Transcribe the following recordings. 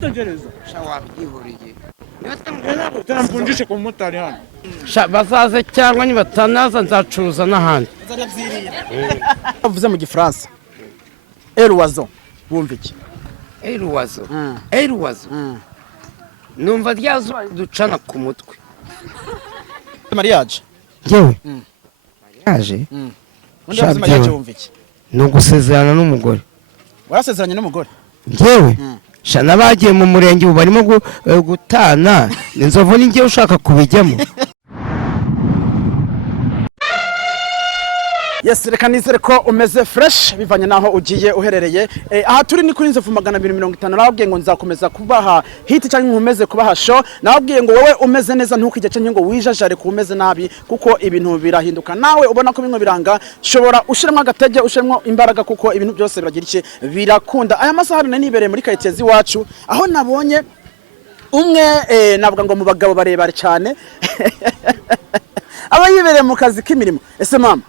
Tegereza. Shawabyihuriye. Utamvunjishe ku mutari hano. Bazaze cyangwa nibatanaza nzacuruza n'ahandi. Bavuze mu Gifaransa. Eruwazo. Bumva iki? Eruwazo. Eruwazo. Numva ryazuba ducana ku mutwe. Mariage. Yewe. Mariage? Undi yavuze mariage wumva iki? No gusezerana n'umugore. Warasezeranye n'umugore? Yewe. Shana bagiye mu murenge ubu barimo gutana inzovu ningiye ushaka kubijyamo. Yes, reka nizere ko umeze fresh bivanye naho ugiye uherereye. Aha turi ni kuri Nzovu 250 nababwiye ngo nzakomeza kubaha hit cyangwa nkumeze kubaha show. Nababwiye ngo wowe umeze neza ntukije cyangwa ngo wijajare ku umeze nabi kuko ibintu birahinduka. Nawe ubona ko bimwe biranga shobora ushiremo agatege ushiremo imbaraga kuko ibintu byose biragira iki birakunda. Aya masaha nibereye muri Kayitezi wacu aho nabonye umwe navuga ngo mu bagabo barebare cyane aba yibereye mu kazi k'imirimo. Ese mama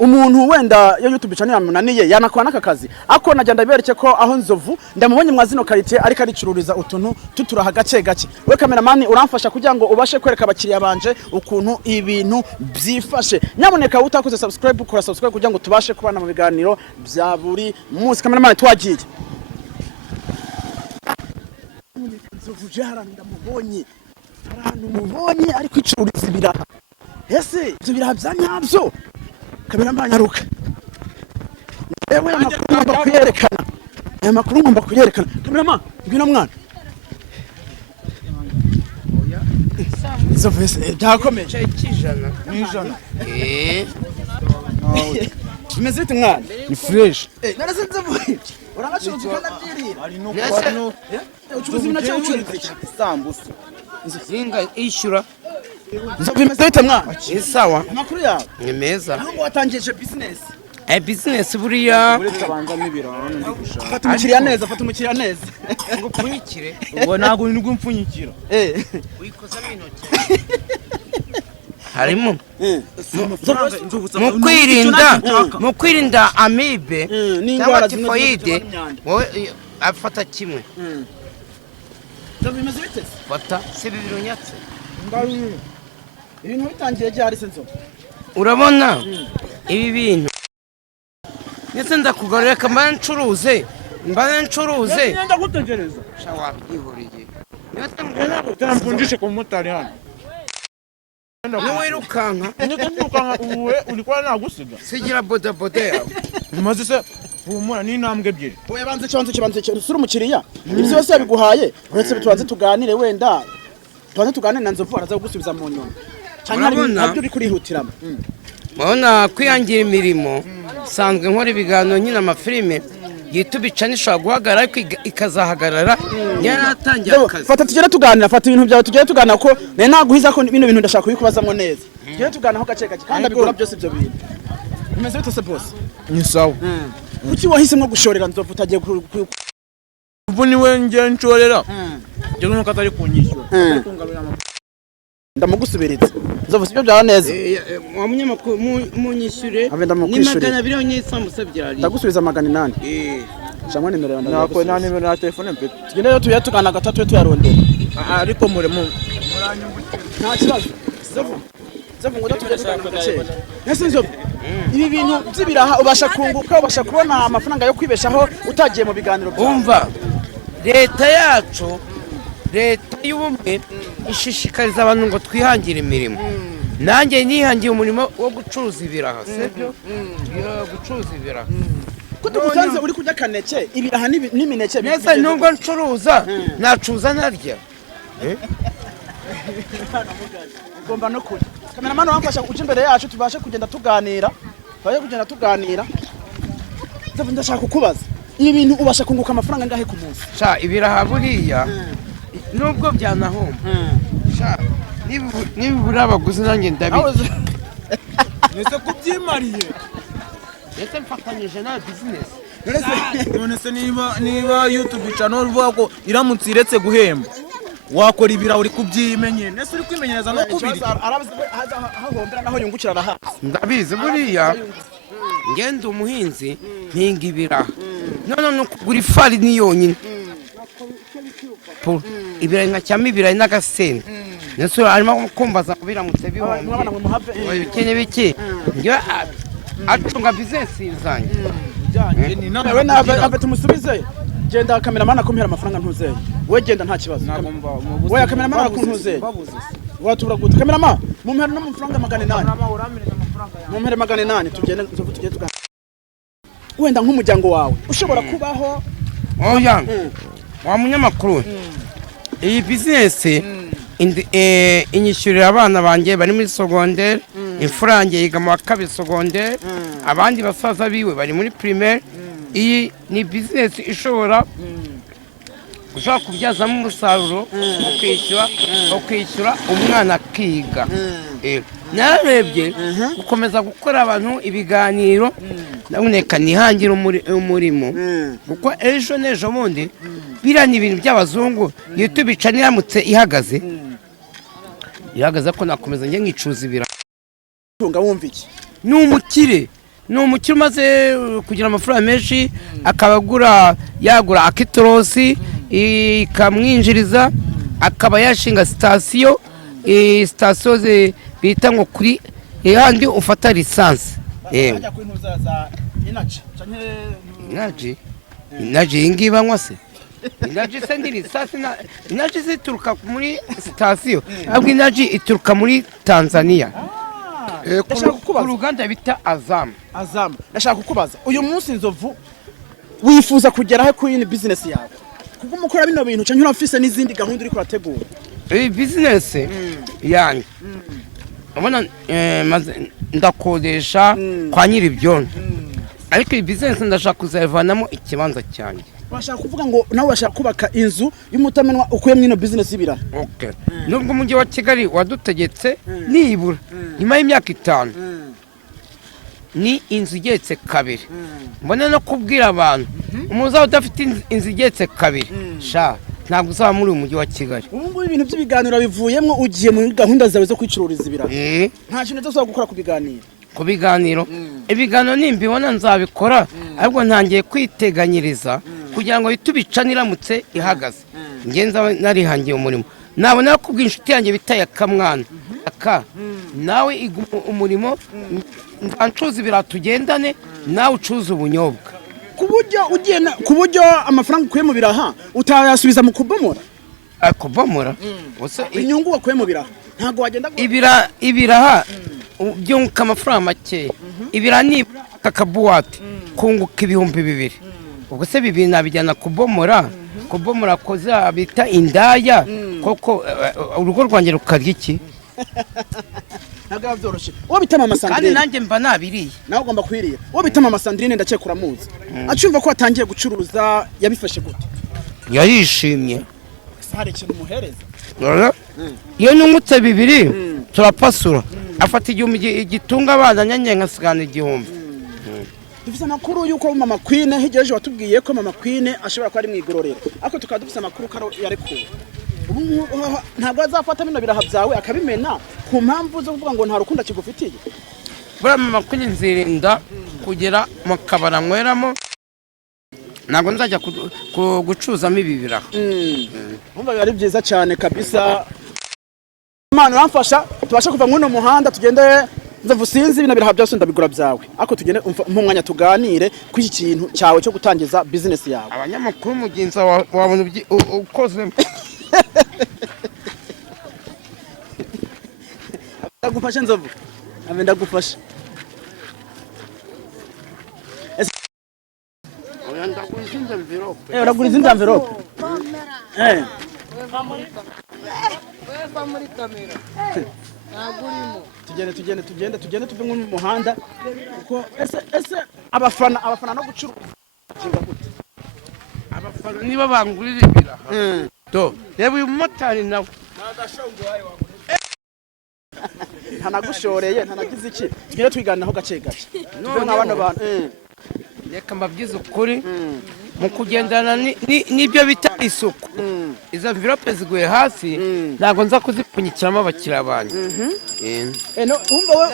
umuntu wenda yo YouTube channel yamunaniye yanakora naka kazi ako najya bibereke ko aho Nzovu ndamubonye mwazino quartier ariko aricururiza utuntu tuturaha gace gace. We cameraman uramfasha kugira ngo ubashe kwereka abakiriya banje ukuntu ibintu byifashe. Nyamuneka utakoze subscribe ukora subscribe kugira ngo tubashe kubana mu biganiro bya buri munsi. Cameraman twagiye Nzovu jara ndamubonye ahantu mubonye ariko icururiza ibiraha. Ese ibyo biraha byanyabyo kamera manyaruka. Ewe amakuru ngomba kuyerekana. Aya makuru ngomba kuyerekana. Kamera ngwino mwana. Oya. Izo vese byakomeje Kijana. Nijana. Bimeze bite mwana? Ni fresh. Naraze Nzovu. Uranacuruza kandi abyirira. Ari no kwano. Ucuruza ibintu cyo ucuruza isambusa. Zinga ishura. Nzovu bimeze bite mwana? Isawa. Amakuru yawe Ni meza. Nubwo watangije business. Business buriya. Uretse abanza n'ibiraha ndi gushaka. Fata umukiriya neza, fata umukiriya neza. Ngo pfunyikire. Ubwo nago ni gupfunyikira. Uyikoza minoti. Harimo. Mu kwirinda amibe n'indwara tifoide wowe afata kimwe. Bimeze bite? Fata si bibirunyatse. Ibintu bitangiye cyari se Nzovu. Urabona ibi bintu ndetse ndakugarura kamara ncuruze mbana ncuruze Nenda gutegereza. Shawabyihuriye. Utamvunjishe ku mutari hano. Wirukanka Nikanduka uwe ulikuwa nagusiga. sigira boda boda yawe. Bimaze se humura ni intambwe ebyiri. Oya banze cyo sura umukiriya. Ibyo byose yabiguhaye. Uretse tubanze tuganire wenda. Tubanze tuganire na Nzovu araza kugusubiza mu nyuma. Cyane hari nabyo uri kurihutiramo. Mabona kwiyangira imirimo sanzwe nkora ibiganiro nyina amafilime YouTube channel ishobora guhagarara ariko ikazahagarara yaratangiye akazi. Fata tugere tuganira, fata ibintu byawe tugere tuganira ko naguhiza ko bino bintu ndashaka kubikubazamo neza. Tugere tuganira ho gace gace kandi abigura byose ibyo bintu. Bimeze bite se boss? Ni sawa. Kuki wahisemo gushorera Nzovu utagiye Ubu ni we nje nshorera. Nje nuko atari kunyishyura. Ndamugusubiriza. Nzovu sibyo byaba neza. Wa munyamakuru munyishyure. Ni 200 onyesambusa byari. Ndagusubiza 800. Shamwe nimero yawe Nako na nimero ya telefone mpe. Tugende yo tuyatugana gatatu tuyarondera. Ariko muranyumbuye. Nta kibazo. Nzovu ngo tugende gace. Nese Nzovu. Ibi bintu by'ibiraha ubasha kunguka ubasha kubona amafaranga yo kwibeshaho utagiye mu biganiro byawe. Umva leta yacu leta y'ubumwe ishishikariza abantu ngo twihangire imirimo. Nanjye nihangiye umurimo wo gucuruza ibiraha sibyo gucuruza ibiraha. Kutugusanze uri kurya kaneke ibiraha n'imineke neza nubwo ncuruza nacuza narya. Ugomba no kurya. Kameraman wamfasha uje imbere yacu tubashe kugenda tuganira. Nzovu ndashaka kukubaza. Ibi bintu ubasha kunguka amafaranga ngahe ku munsi? Sha ibiraha buriya nubwo byanahomba. Sha nibura abaguzi nanjye ndabizi. Nese kubyimariye. Nese mfatanyije na business. None se niba YouTube channel uvuga ko iramutse iretse guhemba wakora ibiraha uri kubyimenye nese uri kwimenyereza no kubiri. Ahahombera naho yungukira araha. Ndabizi buriya ngenda umuhinzi mpinga ibiraha none no kugura ifarini yonyine impapuro ibirayi nkacyamo ibirayi n'agasenda ndetse arimo kumbaza ngo biramutse bihombye bikene biki njye acunga bizinesi zanjye we nawe tumusubize genda kameramani akumpera amafaranga ntuzeye we genda nta kibazo we kameramani akuntuzeye watura gute kameramani mumpera no amafaranga 800 mumpera 800 tugende tugana wenda nk'umuryango wawe ushobora kubaho oya wa munyamakuru iyi bizinesi inyishyurira abana banjye bari muri secondaire imfurange yiga mu wa kabiri secondaire abandi basaza biwe bari muri primaire iyi ni bizinesi ishobora kubyazamo umusaruro ukishyura umwana akiga narebye gukomeza gukora abantu ibiganiro naboneka nihangira umurimo kuko ejo n'ejo bundi biriya ni ibintu by'abazungu YouTube ica niramutse ihagaze ko nakomeza njye nkicuza ibirayi tunga wumva iki ni umukire umaze kugira amafaranga menshi akaba yagura akitorosi ikamwinjiriza akaba yashinga sitasiyo bita ngo kuri handi ufata lisansi inaji iyi ngiyi banywa se inaji se ndi lisansi inaji zituruka muri sitasiyo ahubwo inaji ituruka muri Tanzania ku ruganda bita Azam. Ndashaka kukubaza uyu munsi Nzovu wifuza kugeraho kuri iyi bizinesi yawe kuko mukora bino bintu cyangwa urafise n'izindi gahunda uri kurategura iyi bizinesi yanjye ubona ndakodesha kwa nyiri ibyondo ariko iyi bizinesi ndashaka kuzavanamo ikibanza cyanjye bashaka kuvuga ngo nawe bashaka kubaka inzu y'umutamenwa ukuyemo ino business y'ibiraha nubwo umujyi wa Kigali wadutegetse nibura nyuma y'imyaka 5 ni inzu igeretse kabiri mbona no kubwira abantu umuza udafite inzu igeretse kabiri ntabwo uzaba muri uyu mujyi wa Kigali ubu ngubu ibintu by'ibiganiro bivuyemo ugiye muri gahunda zawe zo kwicururiza ibiraha nta kintu cyose gukora ku biganiro ibiganiro nimbibona nzabikora ahubwo ntangiye kwiteganyiriza kugira ngo tubica niramutse ihagaze ngenza narihangiye umurimo nabona kubwira inshuti yanjye bitaye akamwana nawe umurimo ncuza ibiraha tugendane nawe ucuza ubunyobwa ku buryo amafaranga ukuye mu biraha utayasubiza mu kubomora inyungu wakuye mu biraha ntabwo wagenda ibiraha byunguka amafaranga make ibiraha ni akabuwate kunguka 2,000 ubwo se 2,000 nabijyana kubomora koza bita indaya koko urugo rwanjye rukarya iki ntabwo byoroshye uwo bitama amasandrine kandi nanjye mba nabiriye nawe ugomba kwiriye uwo bitama amasandrine ndakekura muzi acumva ko atangiye gucuruza yabifashe gute yarishimye hari ikintu muhereza iyo nungutse 2 turapasura afata igitunga abana nyange nkasigana 1,000 dufise amakuru yuko mama Queen higeje watubwiye ko mama Queen ashobora kuba ari mwigororero ariko tukaba dufise amakuru ko yarekuwe ntabwo azafata bino biraha byawe akabimena ku mpamvu zo kuvuga ngo nta rukundo kigufitiye buriya mama Queen nzirinda kugera mu kabara nkweramo ntabwo nzajya gucuzamo ibi biraha umva ari byiza cyane kabisa Imana uramfasha tubashe kuva muri no muhanda tugende Nzovu sinzi bino biraha byose ndabigura byawe ako tugende umwanya tuganire ku iki kintu cyawe cyo gutangiza business yawe abanyamakuru mugenza wabona ukoze ndagufasha Nzovu ndagufasha uragura izindi envelope muri kamera tugende tuve mu muhanda kuko ese abafana no gucuruza abafana niba bangurira ibiraha reba uyu mumotari nawe ntanagushoreye ntanagize iki tugire twiganiraho gake tuve nk'abana bantu reka mbabwize ukuri mu kugendana n'ibyo bita isuku izo envelope ziguye hasi ntabwo nza kuzipfunyikiramo abakiriya banjye umva we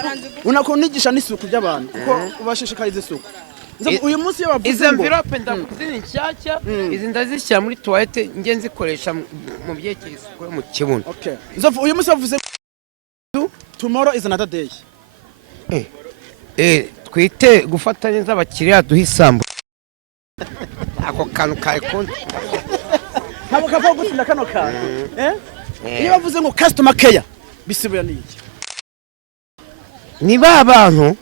unakunigisha n'isuku by'abantu kuko ubashishikariza isuku uyu munsi iyo bavuze izo mvirope ndakuzi ni nshyashya izi ndazishyira muri tuwarete njye nzikoresha mu byerekeye isuku yo mu kibuno. Nzovu uyu munsi bavuze tomorrow is another day. Twite gufata neza abakiriya duha isambu ako kantu kawe konti ntabwo kava gutsinda kano kantu iyo bavuze ngo customer care bisubira n'iki ni ba bantu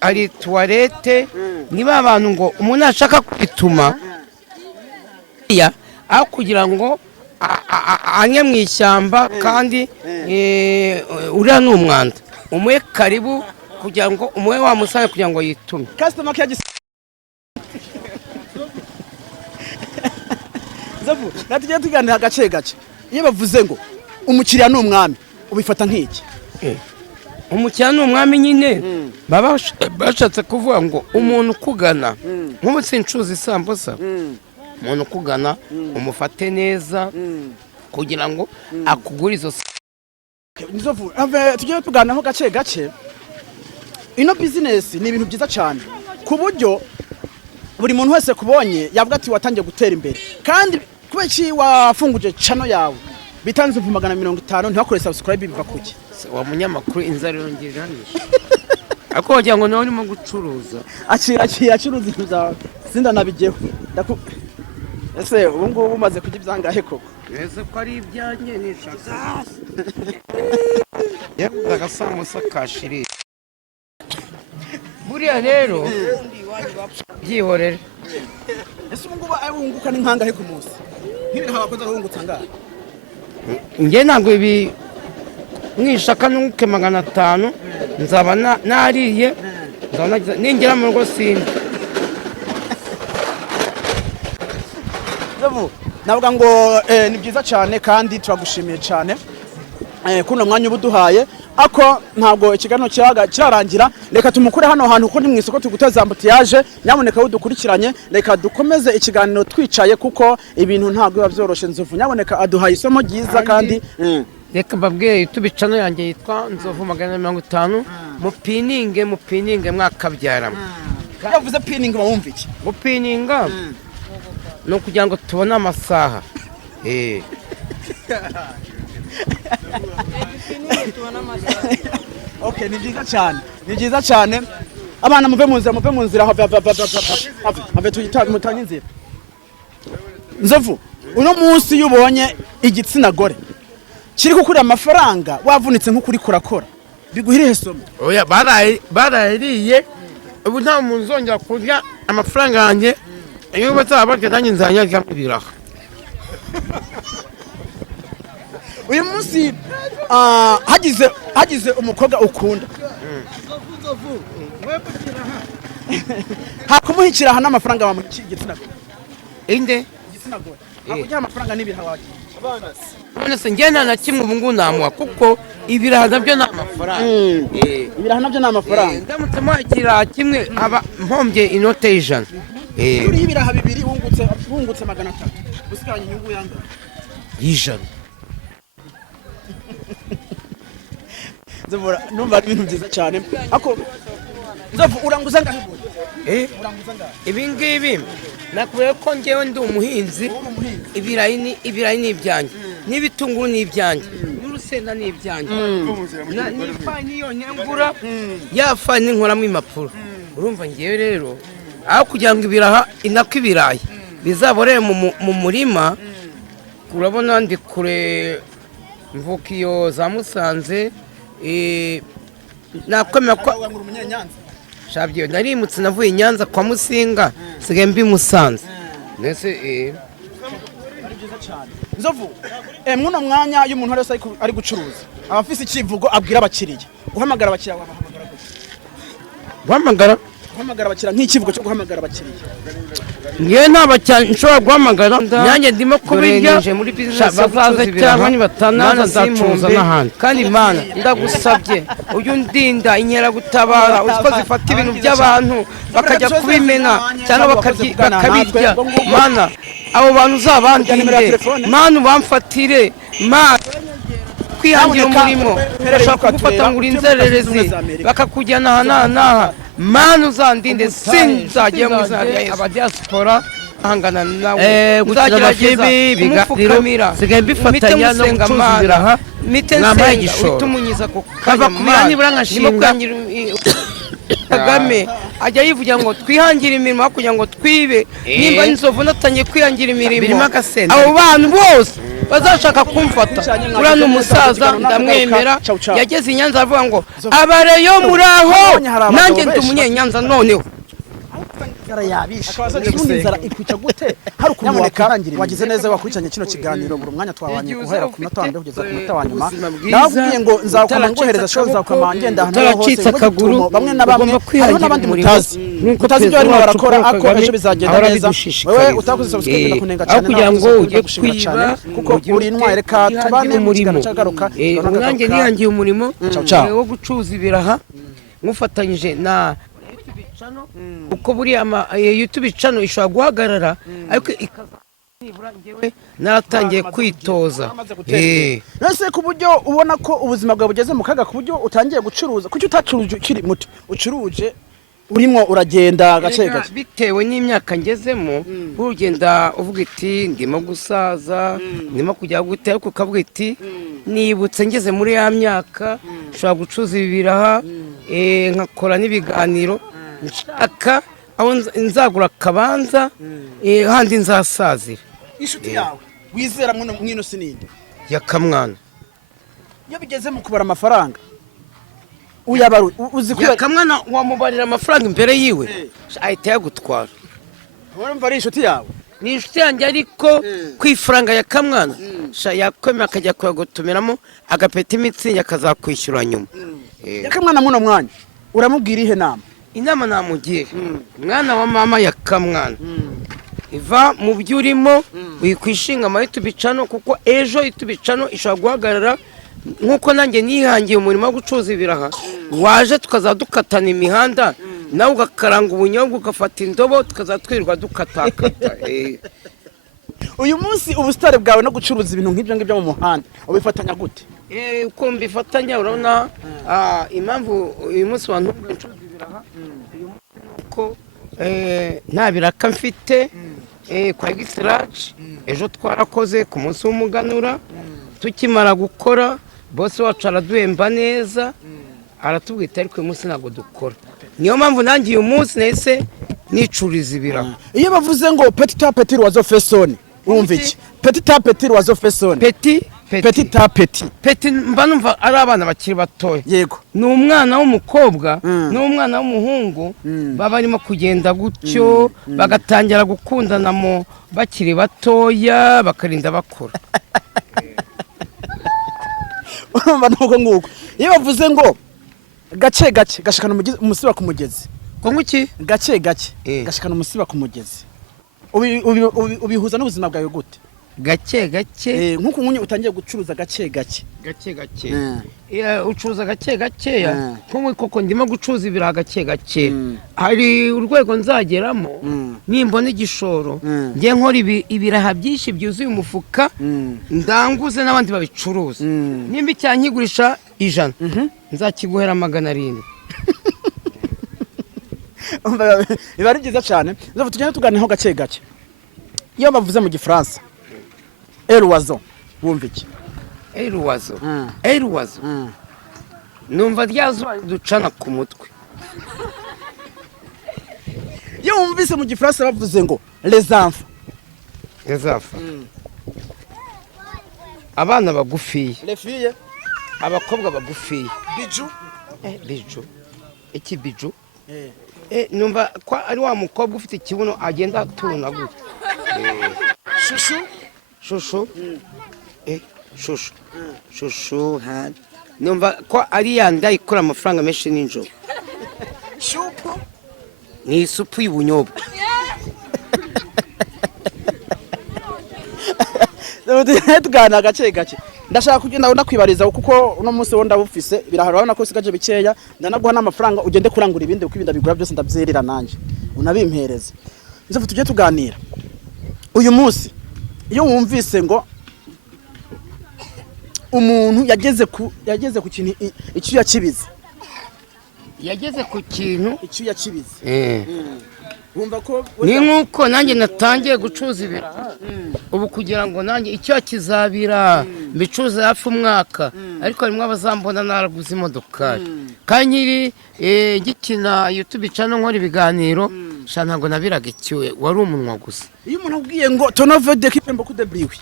ari tuwarete ni ba bantu ngo umuntu ashaka kwituma aho kugira ngo anye mu ishyamba kandi uriya ni umwanda umuhe karibu kugira ngo umuhe wamusanga kugira ngo yitume customer care Nzovu natujye tuganira agace gace iyo bavuze ngo umukiriya ni umwami ubifata nk'iki umukiriya ni umwami nyine baba bashatse kuvuga ngo umuntu ukugana nk'ubu sincuza isambusa umuntu ukugana umufate neza kugira ngo akugure izo Nzovu tujye tuganiraho gace gace ino business ni ibintu byiza cyane ku buryo buri muntu wese kubonye yavuga ati watangiye gutera imbere kandi kubera iki wafunguje channel yawe bitanze 50 ntibakore subscribe biva kuki wa munyamakuru inzara yongeranyije ako wagira ngo nawe urimo gucuruza acuruza ibintu byawe sinda nabigeho ese ubu ngubu umaze kujya ibyangahe koko ese ko ari ibyanjye nishaka yakuza agasamusa kashiri buriya rero byihorere ese ubu ngubu wunguka n'inkangahe ku munsi nk'ibintu abakozi wungutse angahe njye ntabwo ibi mwishaka n'uke 500 nzaba nariye ningera mu rugo sindi navuga ngo ni byiza cyane kandi turagushimiye cyane kuno mwanya ubuduhaye ako ntabwo ikiganiro kirarangira reka tumukure hano hantu ko ni mu isoko tuguteza ambutiyaje nyaboneka udukurikiranye reka dukomeze ikiganiro twicaye kuko ibintu ntabwo biba byoroshe Nzovu nyaboneka aduhaye isomo ryiza kandi reka mbabwire YouTube channel yanjye yitwa Nzovu 150 mupininge mwakabyaramo yavuze pininga bawumva iki mupininga no kugira ngo tubone amasaha Okay, ni byiza cyane abana muve mu nzira have tuyitanga inzira Nzovu uno munsi yubonye igitsina gore kiri kukurira amafaranga wavunitse nk'ukuri kurakora biguhiriye somo oya barayiriye ubu nta muntu uzongera kurya amafaranga yanjye iyo bazabarya nanjye nzanyarya ibiraha uyu munsi hagize umukobwa ukunda hakumuhikira aha n'amafaranga bamuhikira igitsina gore inde igitsina gore hakugira amafaranga n'ibiraha wagiye none se njye na kimwe ubu ngubu namuha kuko ibiraha nabyo ni amafaranga ibiraha nabyo ni amafaranga ndamutse muhakira kimwe aba mpombye inote y'100 uriho ibiraha bibiri wungutse 300 usigaranye inyungu yanga y'100 Nzovu numva ari ibintu byiza cyane ako Nzovu uranguza ngahe uranguza ngahe ibi ngibi nakubwiye ko njyewe ndi umuhinzi ibirayi ni ibyanjye n'ibitunguru ni ibyanjye n'urusenda ni ibyanjye n'ifani yonyine ngura yafani nkoramo impapuro urumva ngewe rero aho kugira ngo ibiraha inako ibirayi bizaborere mu murima urabona ndi kure mvuka iyo za Musanze nakwemera ko shabyo narimutse navuye Nyanza kwa Musinga sigaye mbi Musanze nese ari byiza cyane Nzovu muno mwanya y'umuntu wese ari gucuruza abafise ikivugo abwira abakiriya uhamagara abakiriya guhamagara abakiriya nk'ikivugo cyo guhamagara abakiriya ngewe naba cyane nshobora guhamagara nanjye ndimo kubirya bazaze cyangwa nibatanaza nzacuruza n'ahandi kandi Imana ndagusabye uyu ndinda inkeragutabara utwo zifata ibintu by'abantu bakajya kubimena cyangwa bakabirya Mana abo bantu uzabandinde Mana bamfatire Mana kwihangira umurimo bashaka kugufata ngo uri inzererezi bakakujyana aha n'aha manu uzandinde sinzagiye mu izina rya Yesu abadiaspora ahangana nawe nzagerageza kumupfukamira sigaye mbifatanya no gucuruza ibiraha mwambaye igishoro utumunyiza ku kava ku bira nibura nkashinga Kagame ajya yivugira ngo twihangire imirimo kugira ngo twibe nimba n'inzovu natangiye kwihangira imirimo abo bantu bose bazashaka kumfata uriya ni umusaza ndamwemera yageze i Nyanza avuga ngo abareyo muraho nanjye ndi umunyenyanza noneho inzara ikwica gute hari ukuntu wakwihangira wagize neza wakurikiranye kino kiganiro buri mwanya twabanye guhera ku munota wa mbere kugeza ku munota wa nyuma nabwiye ngo nzakoma ngohereza show zakoma ngenda ahantu hose bamwe na bamwe hariho n'abandi mutazi mutazi ibyo barimo barakora ako ejo bizagenda neza wewe utakoze subscribe ndakunenga cyane kugira ngo ujye kwiba kuko uri intwari reka tubane mu kiganiro cyagaruka nanjye nihangiye umurimo wo gucuruza ibiraha mufatanyije na uko buriya YouTube channel ishobora guhagarara ariko nibura ngewe naratangiye kwitoza nase ku buryo ubona ko ubuzima bwawe bugeze mu kaga ku buryo utangiye gucuruza kuki utacuruje ukiri muto ucuruje urimo uragenda gace gace bitewe n'imyaka ngezemo urugenda uvuga iti ndimo gusaza ndimo kujya gute ariko ukavuga iti nibutse ngeze muri ya myaka ushobora gucuruza ibiraha nkakora n'ibiganiro nshaka aho nzagura kabanza handi nzasazira inshuti yawe wizera mwino sininde ya Kamwana iyo bigeze mu kubara amafaranga uyabaru uzi ko ya Kamwana wamubarira amafaranga imbere yiwe ahita yagutwara urumva ari inshuti yawe ni inshuti yanjye ariko kwifaranga ya Kamwana yakwemera akajya kuyagutumiramo agapeta imitsingi akazakwishyura nyuma ya Kamwana muno mwanya uramubwira ihe nama inama namugiye mwana wa mama ya Kamwana iva mu byo urimo wikwishinga ama YouTube channel kuko ejo YouTube channel ishobora guhagarara nkuko nanjye nihangiye umurimo wo gucuruza ibiraha waje tukazadukatana imihanda nawe ugakaranga ubunyobwa ugafata indobo tukazatwirirwa dukatakata uyu munsi ubustare bwawe no gucuruza ibintu nk'ibyo ngibyo mu muhanda ubifatanya gute uko mbifatanya urabona impamvu uyu munsi abantu bacuruza ibiraha uyu munsi ko nta biraka mfite kwa Gisiraje ejo twarakoze ku munsi w'umuganura tukimara gukora bose wacu araduhemba neza aratubwita ariko uyu munsi ntabwo dukora niyo mpamvu nanjye uyu munsi nahise nicuriza ibiraha iyo bavuze ngo petit à petit wazo fesoni wumva iki petit à petit wazo fesoni petit à petit mba numva ari abana bakiri batoya yego ni umwana w'umukobwa n'umwana w'umuhungu baba barimo kugenda gutyo bagatangira gukundana mu bakiri batoya bakarinda bakura urumva nuko nguko iyo bavuze ngo gace gace gashikana umusiba ku mugezi ko nguki gace gace gashikana umusiba ku mugezi ubihuza n'ubuzima bwawe gute gake gake nkuko nkunye utangiye gucuruza gake gake ucuruza gake gakeya nko koko ndimo gucuruza ibiraha gake gake hari urwego nzageramo nimbona igishoro ngiye nkora ibiraha byinshi byuzuye umufuka ndanguze n'abandi babicuruza nimba icyankigurisha 100 nzakiguhera 700 biba ari byiza cyane nzavuga tugenda tuganiho gake gake iyo bavuze mu gifaransa Elwazo wumva iki Elwazo numva ryazuba ducana ku mutwe iyo wumvise mu gifaransa bavuze ngo les enfants abana bagufiye les filles abakobwa bagufiye biju iki biju numva ko ari wa mukobwa ufite ikibuno agenda atuna gutya shushu shushu numva ko ari yanda ikora amafaranga menshi n'injoro ni isupu y'ubunyobwa tugana gake gake ndashaka kugenda nakwibariza kuko uno munsi wonda bufise biraharana ko sigaje bikeya ndanaguha n'amafaranga ugende kurangura ibindi uko ibinda bigura byose ndabyerera nanje unabimpereza nzavuga tujye tuganira uyu munsi iyo wumvise ngo umuntu yageze ku kintu icyo yakibize yageze ku kintu icyuya kibize eh wumva ko ni nkuko nanjye natangiye gucuruza ibiraha ubu kugira ngo nanjye icyo kizabira mbicuruza hafi umwaka ariko harimo abazambona naraguze imodoka kandi nkiri gikina YouTube channel nkora ibiganiro sha ntabwo nabiraga icyuye wari umunwa gusa iyo umuntu abwiye ngo tonove de kifembo kudebriwi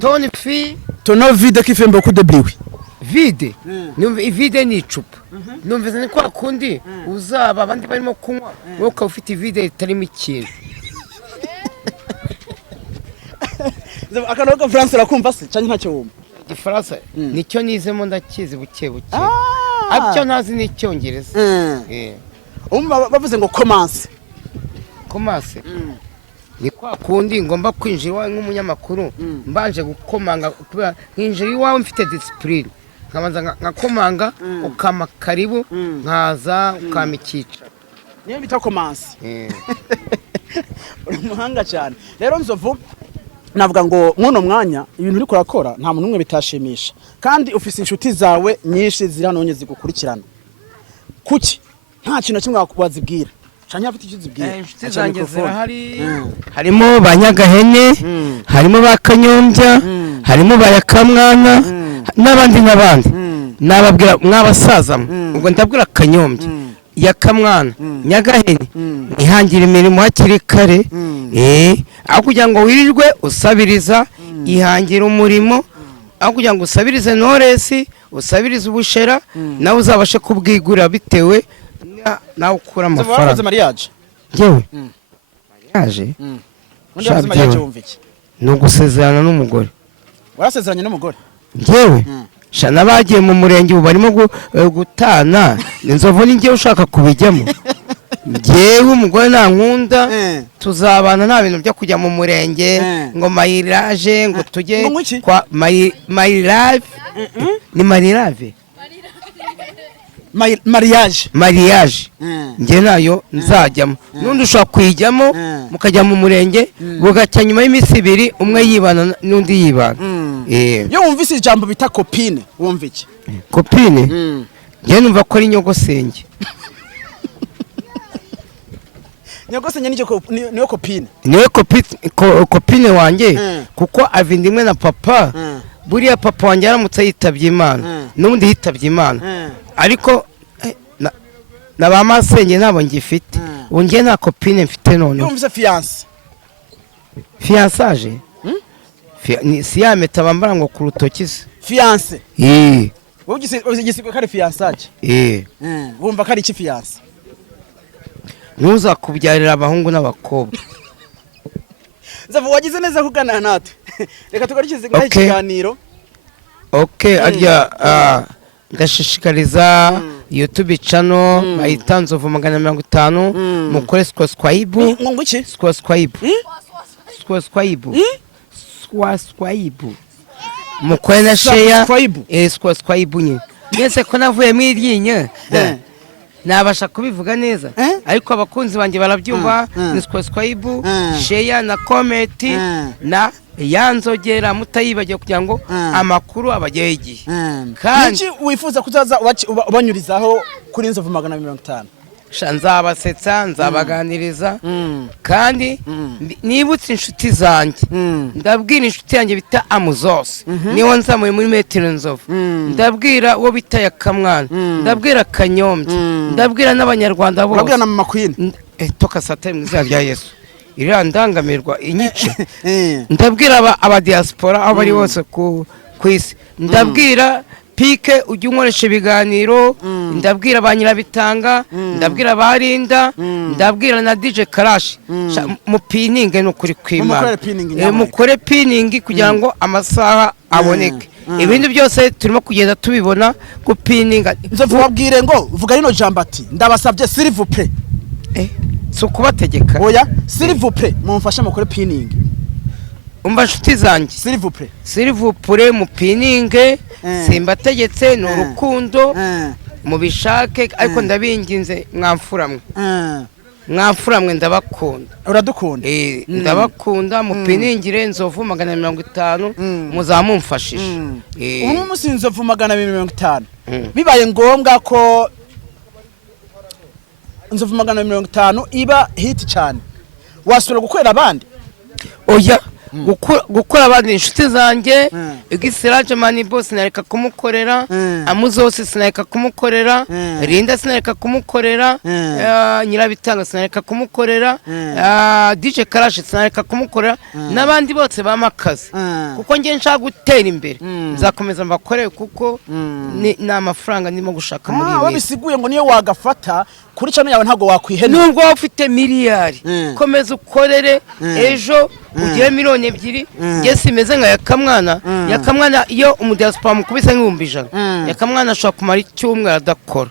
toni fi tonove de kifembo kudebriwi vide numva vide ni icupa numva ni kwa kundi uzaba abandi barimo kunywa wowe ukaba ufite vide itarimo ikintu akanoga France rakumva se cyane ntacyo wumva igifaransa nicyo nizemo ndakizi buke buke ariko ntazi n'icyongereza bavuze ngo commence ni kwa kundi ngomba kwinjira iwawe nk'umunyamakuru mbanje gukomanga nkinjira iwawe mfite discipline nkabanza nkakomanga ukama karibu nkaza ukama ikica niyo bita commence uri muhanga cyane rero Nzovu navuga ngo muno mwanya ibintu uri kurakora nta muntu umwe bitashimisha kandi ufise inshuti zawe nyinshi ziri hano nyine zigukurikirana kuki nta kintu kimwe wakubazibwira cyane afite icyo zibwira inshuti zanjye zirahari harimo banyagahene harimo bakanyombya harimo bayakamwana n'abandi nababwira mwabasaza ubwo ndabwira kanyombya yakamwana nyagahene ihangira imirimo hakiri kare aho kugira ngo wirirwe usabiriza ihangira umurimo aho kugira ngo usabirize Knowless usabirize ubushera nawe uzabashe kubwigura bitewe nawe ukura amafaranga mariage yewe mariage ni ugusezerana n'umugore warasezeranye n'umugore yewe shana bagiye mu murenge ubu barimo gutana Nzovu ni ngewe ushaka kubijyamo ngewe umugore nta nkunda tuzabana nta bintu byo kujya mu murenge ngo mayiraje ngo tujye kwa mayirave ni marirave mariage nge nayo nzajyamo n'undi ushobora kuyijyamo mukajya mu murenge bugacya nyuma y'iminsi ibiri umwe yibana n'undi yibana iyo wumvise ijambo bita copine wumva iki copine nge numva ko ari nyogosenge nyogosenge niyo copine niwe copine wanjye kuko avinda imwe na papa buriya papa wanjye yaramutse yitabye Imana n'ubundi yitabye Imana ariko na ba masenge nabo ngifite ubu ngiye nta copine mfite none yumvise fiançage si ya meta bambara ngo ku rutoki se fiance ugisigwe kari fiançage wumva kari iki fiance ntuza kubyarira abahungu n'abakobwa Nzovu wagize neza kuganira natwe reka tugarikize ngaho ikiganiro arya ndashishikariza YouTube channel bayita Nzovu 250 mukore subscribe ngo iki subscribe mukore na share subscribe nyine yese ko navuye mu iryinyo nabasha kubivuga neza ariko abakunzi banjye barabyumva ni subscribe share na comment na yanzogera mutayibagiye kugira ngo amakuru abajyeho igihe kandi wifuza kuzaza ubanyurizaho kuri Nzovu 250 nzabasetsa nzabaganiriza kandi nibutse inshuti zanjye ndabwira inshuti yanjye bita Amuzose niwo nzamuye muri metero Nzovu ndabwira uwo bita Yakamwana ndabwira Kanyombya ndabwira n'abanyarwanda bose ndabwira na Mama Queen toka satani mu izina rya Yesu irandangamirwa inyice ndabwira aba diaspora aho bari bose ku isi ndabwira Pike ujya unkoresha ibiganiro ndabwira ba Nyirabitanga ndabwira barinda ndabwira na DJ Karashi mupininge no kuri kwimana mukore piningi kugira ngo amasaha aboneke ibindi byose turimo kugenda tubibona gupininga Nzovu wabwire ngo vuga rino jambo ati ndabasabye s'il vous plaît so kubategeka oya s'il vous plaît mumfashe mukore piningi umva nshuti zanjye s'il vous plaît mupininge simbategetse ni urukundo mubishake ariko ndabinginze mwamfuramwe ndabakunda uradukunda ndabakunda mupiningire Nzovu 250 muzamumfashije ubu munsi Nzovu 250 bibaye ngombwa ko inzovu 150 iba hit cyane wasubira gukorera abandi oya gukora abandi inshuti zanjye igisiraje mani boss nareka kumukorera amuzose sinareka kumukorera rinda sinareka kumukorera nyirabitanga sinareka kumukorera DJ Karashi sinareka kumukorera n'abandi bose bamakaza kuko ngiye nshaka gutera imbere nzakomeza mbakorere kuko ni amafaranga ndimo gushaka muri ibi bisiguye ngo niyo wagafata kuri channel yawe ntago wakwihena nubwo ufite miliyari komeza ukorere ejo ugiye miliyoni 2 nge simeze nka yakamwana iyo umudiaspora mukubise nk'ibihumbi 100 yakamwana ashaka kumara icyumwe adakora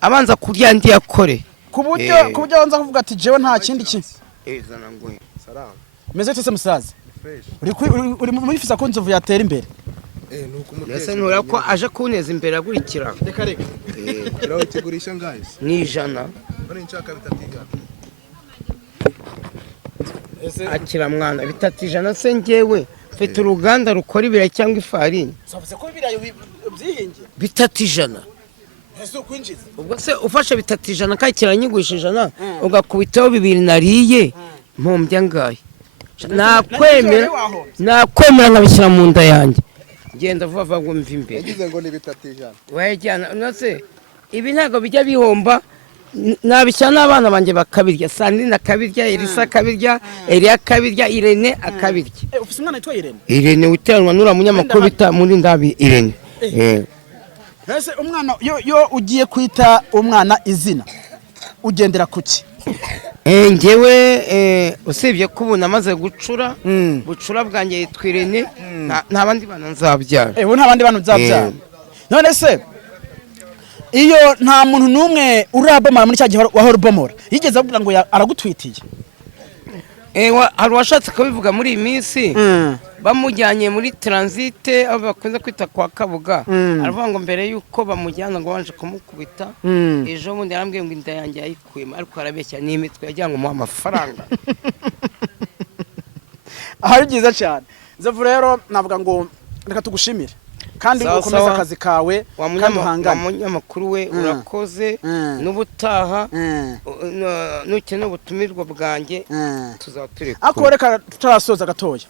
abanza kurya ndi yakore ku buryo wanza kuvuga ati jewe nta kindi zana ngoye salama meze tese musaza uri muri fisa ko nzovu yatera imbere Nese nura ko aje kuneza imbere agurikira reka kiraho kigurisha guys ni ijana bari nshaka bitatiga akira mwana bitatijana se ngewe mfite uruganda rukora ibirayi cyangwa ifarini savuze ko ibirayi byihinge bitatijana ese kwinjiza ubwo se ufashe bitatijana kakiranyigurisha ijana ugakubitaho 2 nariye mpombya ngaye nakwemera nkabishyira mu nda yanjye genda vuba ngo mve imbere yagize ngo ni bitatijana wajyana nase ibi ntago bijya bihomba nabishya n'abana banje bakabirya Sandrine akabirya Elisa akabirya Elia akabirya Irene akabirya ufise umwana yitwa Irene Irene uteranwa nura munyamakuru bita muri ndabi Irene Ese umwana yo ugiye kwita umwana izina ugendera kuki ngewe usibye kubuna amaze gucura bucura bwanjye yitwirene nta bandi bana nzabyara nta bandi bana nzabyara none se iyo nta muntu numwe urabomara muri cya gihe wahora ubomora yigeze avuga ngo aragutwitiye hari washatse kubivuga muri iyi minsi bamujyanye muri transite aho bakunze kwita kwa Kabuga aravuga ngo mbere yuko bamujyana ngo banje kumukubita ejo bundi yarambwiye ngo inda yanjye yayikuyemo ariko arabeshya n'imitwe yajyanye mu amafaranga ahari byiza cyane Nzovu rero navuga ngo reka tugushimire kandi ukomeza akazi kawe kandi uhangane umunyamakuru we urakoze n'ubutaha nukene ubutumirwa bwanjye tuzatureka ako reka tutarasoza gatoya